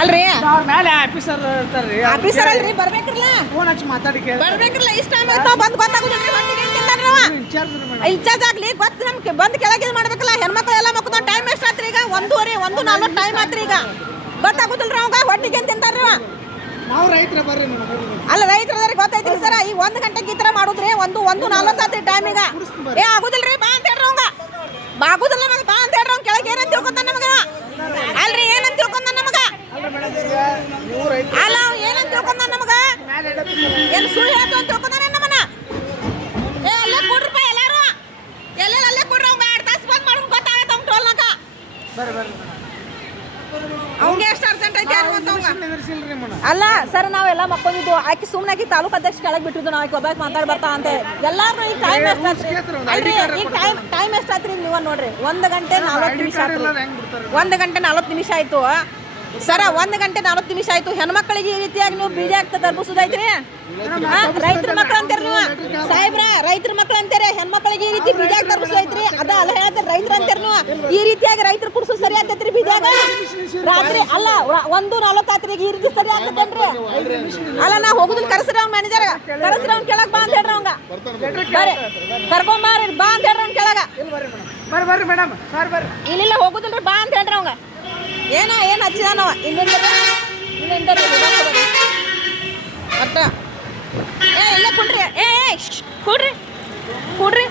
ಅಲ್ರಿ ಅವ್ರ ಮೇಲೆ ಆಫೀಸರ್ ಇರ್ತಾರ್ರಿ ಆಫೀಸರ್ ಅಲ್ರಿ ಬರ್ಬೇಕ್ರಲ್ಲ ಫೋನ್ ಹಚ್ಚಿ ಮಾತಾಡಿ ಕೇಳಿ ಬರ್ಬೇಕ್ರಲ್ಲ ಇಷ್ಟ ಬಂದು ಗೊತ್ತಾಗುದಿಲ್ರಿ ಹೊಟ್ಟಿಗೆ ತಿಂತಾರ ಇನ್ಚಾರ್ಜ್ ಆಗ್ಲಿ ಗೊತ್ತು ನಮ್ಗೆ ಬಂದು ಕೆಳಗೆ ಇದು ಮಾಡ್ಬೇಕಲ್ಲ ಹೆಣ್ಮಕ್ಳು ಎಲ್ಲ ಮಕ್ಕಳು ಟೈಮ್ ಎಷ್ಟು ಆತ್ರಿ ಈಗ 1:40 ಟೈಮ್ ಆತ್ರಿ ಈಗ ಗೊತ್ತಾಗುದಿಲ್ರಿ ಅವಾಗ ಹೊಟ್ಟಿಗೆ ತಿಂತಾರ್ರಿ ನಾವು ರೈತರ ಬರ್ರಿ ಅಲ್ಲ ರೈತರದ್ರಿಗೆ ಗೊತ್ತೈತ್ರಿ ಸರ ಈ 1 ಗಂಟೆಗೆ ಈ ತರ ಮಾಡುದ್ರಿ 1:40 ಆತ್ರಿ ಟೈಮ್ ಈಗ ಏ ಆಗುದಿಲ್ರಿ ಬಾ ಅಂತ ಹೇಳ್ರಿ ಅವಂಗ ಬಾಗುದಿಲ್ಲ ನಮಗೆ ಬಾ ಅಂತ ಹೇಳ್ರಿ ಅವ್ನ ಕೆಳಗೆ ಏನಂತ ತಿಳ್ಕೊಂಡ ನಮಗ ಅಲ್ರಿ ಏನಂತ ತಿಳ್ಕೊಂಡ ನಮಗ ಅಲ್ಲ ಅವ್ ಏನಂತ ತಿಳ್ಕೊಂಡ ನಮಗ ಏನು ಸುಳ್ಳು ಹೇಳ್ತು ಅಂತ ತಿಳ್ಕೊಂಡಾನೆ ನಮ್ಮನ್ನ ಏ ಅಲ್ಲೇ ಕೊಡ್ರಪ್ಪ ಎಲ್ಲಾರು ಎಲ್ಲೆಲ್ಲ ಅಲ್ಲೇ ಕೊಡ್ರಿ ಅವಂಗ 2 ತಾಸು ಬಂದ್ ಮಾಡೋದು ಗೊತ್ತಾಗತ್ತ ಅವ್ನ ಟೋಲ್ನಾಗ ಬರ್ರಿ ಬರ್ರಿ ಅವಂಗೆ ಎಷ್ಟು ಅರ್ಜೆಂಟ್ ಐತಿ ಅಲ್ಲ ಸರ್ ನಾವೆಲ್ಲ ಮಕ್ಕೊಂಡಿದ್ದು ಆಕಿ ಸುಮ್ಮನಾಗಿ ತಾಲೂಕು ಅಧ್ಯಕ್ಷ ಕೆಳಗೆ ಬಿಟ್ಟಿದ್ದು ನಾವು ಆಕಿ ಒಬ್ಬಾಕಿ ಮಾತಾಡ್ ಬರ್ತಾ ಅಂತ ಎಲ್ಲಾರು ಈಗ ಟೈಮ್ ಎಷ್ಟಾತ್ರಿ ಅಲ್ರಿ ಈಗ ಟೈಮ್ ಎಷ್ಟಾತ್ರಿ ನೀವು ನೋಡ್ರಿ 1 ಗಂಟೆ 40 ನಿಮಿಷ ಆತ್ರಿ 1 ಗಂಟೆ 40 ನಿಮಿಷ ಆಯ್ತು ಸರ 1 ಗಂಟೆ 40 ನಿಮಿಷ ಆಯ್ತು ಹೆಣ್ಮಕ್ಳಿಗೆ ಈ ರೀತಿಯಾಗಿ ನೀವು ಬೀಜ ಹಾಕ್ತಾ ತರ್ಬಿಸೋದೈತ್ರಿ ರೈತರ ಮಕ್ಳು ಅಂತೀರಿ ನೀವು ಸಾಹೇಬ್ರ ರೈತರ ಮಕ್ಳು ಅಂತೀರಿ ಹೆಣ್ಮಕ್ಳಿಗೆ ಈ ರೀತಿ ಬೀಜ ತರ್ಬಿಸೋದೈತ್ರಿ ಅದ ಅಲ್ಲ ಹೇಳ್ತೀರಿ ರೈತರ ಅಂತೀರಿ ನೀವು ಈ ರೀತಿಯಾಗಿ ರೈತರು ಕುಡ್ಸು ಸರಿ ಆಗ್ತೈತ್ರಿ ಬೀಜಾಗ ರಾತ್ರಿ ಅಲ್ಲ 1:40 ಆತ್ರಿ ಈ ರೀತಿ ಸರಿ ಆಗ್ತೈತೇನ್ರಿ ಅಲ್ಲ ನಾ ಹೋಗುದಿಲ್ಲ ಕರೆಸ್ರಿ ಅವ್ನ ಮ್ಯಾನೇಜರ್ ಕರೆಸ್ರಿ ಅವ್ನ ಕೆಳಗೆ ಬಾ ಅಂತ ಹೇಳ್ರಿ ಅವಂಗ ಬರ್ರಿ ಕರ್ಕೊಂಬಾರಿ ಬಾ ಅಂತ ಹೇಳ್ರಿ ಅವ್ನ ಕೆಳಗ ಬರ್ರಿ ಬರ್ರಿ ಮೇಡಮ್ ಸರ್ ಬರ್ರಿ ಇಲ್ಲಿಲ್ಲ ಹೋಗುದಿಲ್ರಿ ಬಾ ಅಂತ ಹೇಳ್ರಿ ಅವಂಗ ಏನು ಹಚ್ಚಿದಾನವ ಇಲ್ಲಿಂದ ಒಟ್ಟ ಏ ಇಲ್ಲ ಕೊಡ್ರಿ ಏ ಕೊಡ್ರಿ